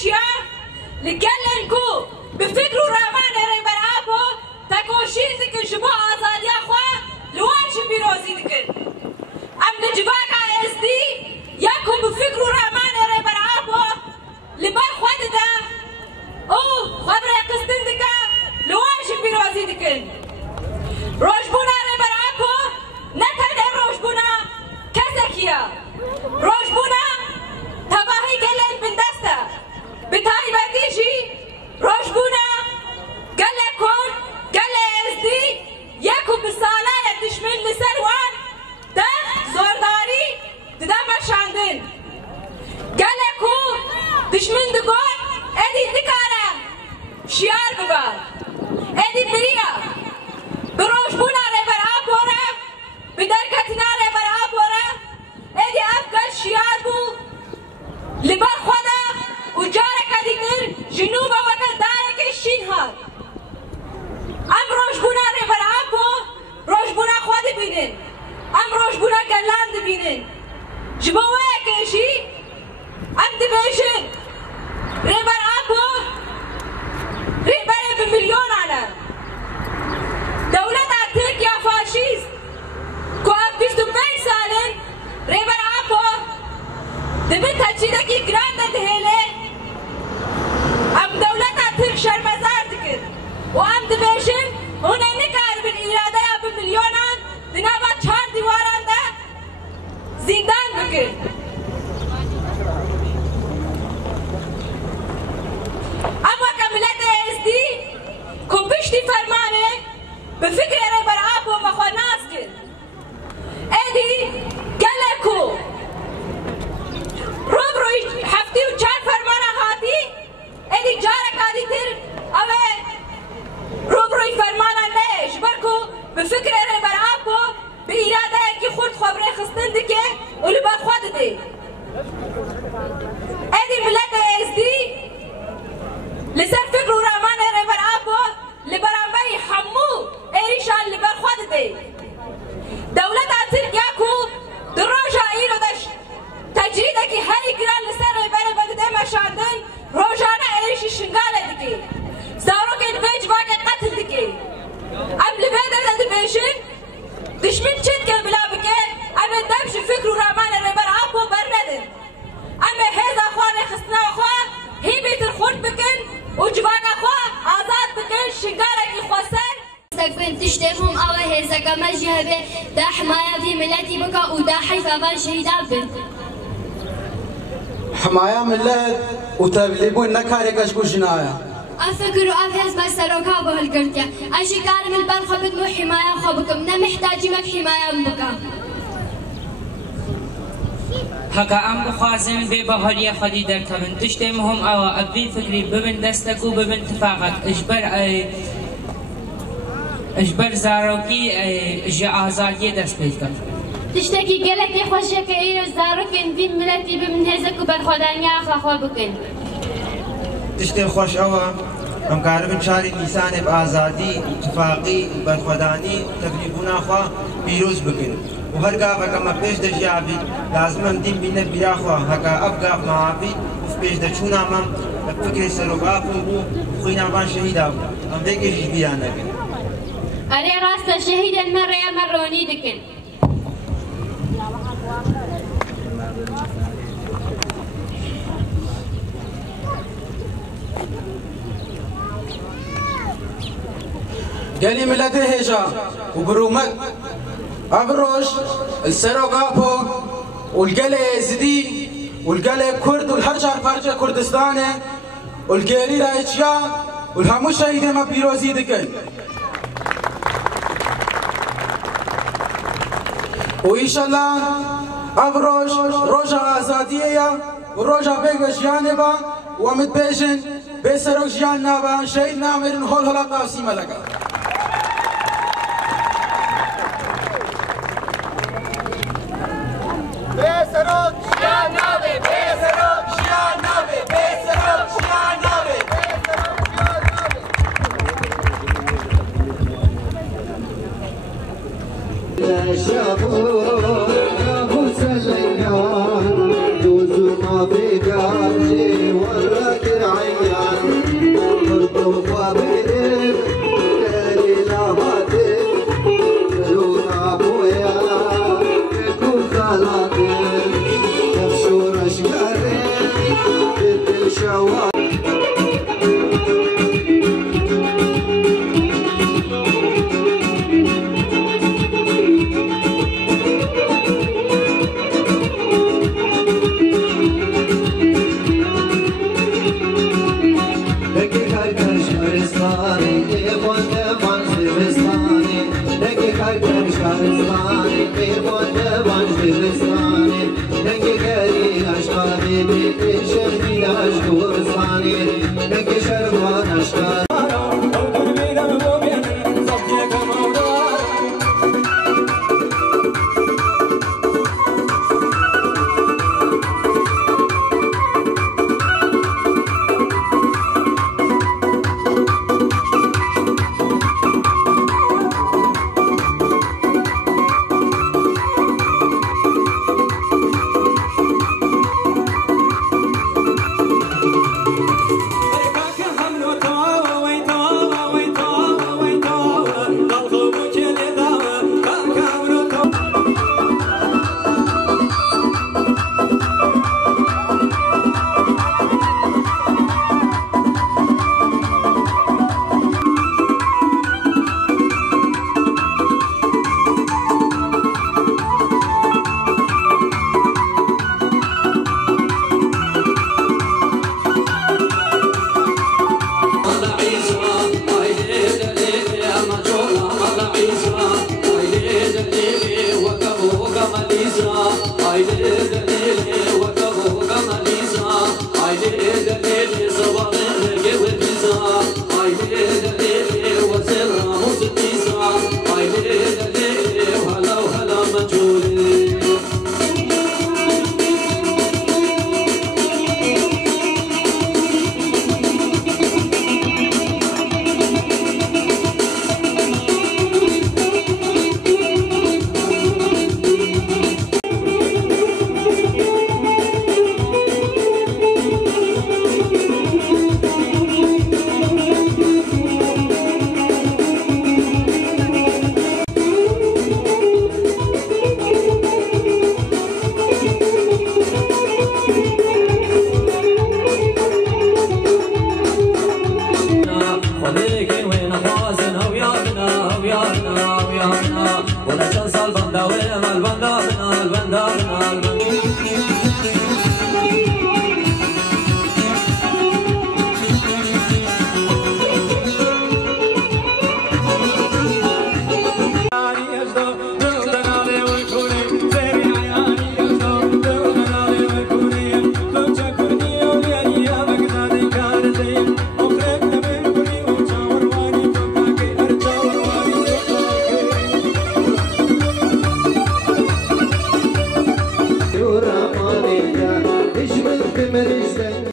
چیا لگلنکو بفکر و رامان ری برابو تکوشید که شما آزادی خواه لوانش پیروزی دکن ام لجواک ازدی یکو بفکر و رامان ری برابو لبر خود ده او خبر قسطن دکا لوانش پیروزی دکن روشبونا ری برابو نتنه روشبونا کسکیا روشبونا تباهی گلن بندسته بتایی بدیشی روشبونا گله کن گله ازدی یکو بساله دشمن لسر وان ده زورداری دده مشاندن گله کو دشمن دگون ادی دکاره شیار ببر ادی بریا بروشبونا ری بر آبوره بدرکتنا ری بر آبوره ادی افگل شیار بو لبر خدا و جارک دیگر جنوب وکل دارک شین هات ام روشبونا ری بر آبو روشبونا خود بینن ام روشبونا گلند بینن جبوه کشی ام دبیشن ری بر آبو ری بره بملیون آنه دولت اتک یا فاشیست که اب 25 سالن ری بر آبو دبن تجیده که گراند دهیله ام دولت اتک شرمزار دکر و ام دبیشن هونه نکار بن ایراده یا بملیونان دنابا 4 دیواران ده زندان بکر اما کملت ازدی کن پشتی فرمانه به فکر ری بر آب و مخواه ناز کن ایدی گله کو روب روی هفتی و 4 فرمانه هاتی ایدی جارک آدی تر اوه روب روی فرمانه نیش برکو به فکر ری بر آب و به ایراده که خود خبره خستن دکه و لبر خود ده ایدی ملت ازدی لسر فکر و رامان ری بر آبو لبرانبری حمو ایریشان لبر خود دی دولت آترک یاکو در روژا ایرو داشت تجریده که هری گران لسر ری بر بده مشاندن روژانه ایریشی شنگاله دیگه زارو که الفیج واقع قتل دیگه ام لبیده ده بیشن دشمن چند که بلا بکه ام دمش فکر و رامان ری بر آبو بر ندن ام هیزا خواه خستنا خواه هی بیتر خود بکن و جوانا خواه آزاد بکن شنگاره کی خوستن استقبل تشتهم اوه هزکا مجهبه دا حماية في ملتي بكا ودا حيفا فان شهيدان بن حماية ملت وتبليبون نكاري كشكو جنايا افكر افهز ما سروكا بهالقرتيا اشي كارم البان خبت مو حماية خبكم نا محتاجي مك حماية بكا هکا ام بخوازن به بحالی خودی در کمن تشتم هم او ابی فکری ببن دستکو ببن تفاقت اجبر زاروکی جا آزادی دست بید کن تشتكي قالت خوشة كأير زاروكن في ملتي بمن هزك وبرخدانيا خاخوا بكن تشتي خوش أوا ام كاربن شاري نيسان بآزادي اتفاقي برخداني تقريبنا خوا بيروز بكن وهرقا فكما بيش دجيابي لازم دين بينا بياخوا هكا أبقى معافي وفي بيش دجونا مم فكري سروقاكم بو خوينا بان شهيدا ام بيكي جيبيانا كن أري راست شهيد المرة يا مروني دكن قالي ملته هجا وبرومك أبروش السروقابو والقلي زدي والقلي كرد والهرجة فرجة كردستاني والقيري رايتشيا والهمو شهيد ما بيروزي دكن وإن شاء الله أبروش روجا آزادية وروجا بيجش جانبا ومتبيجن بسروق جانبا شهيد نامرن هول هلا قاسي ملكا بسروق جانبا بسروق جانبا بسروق جانبا بي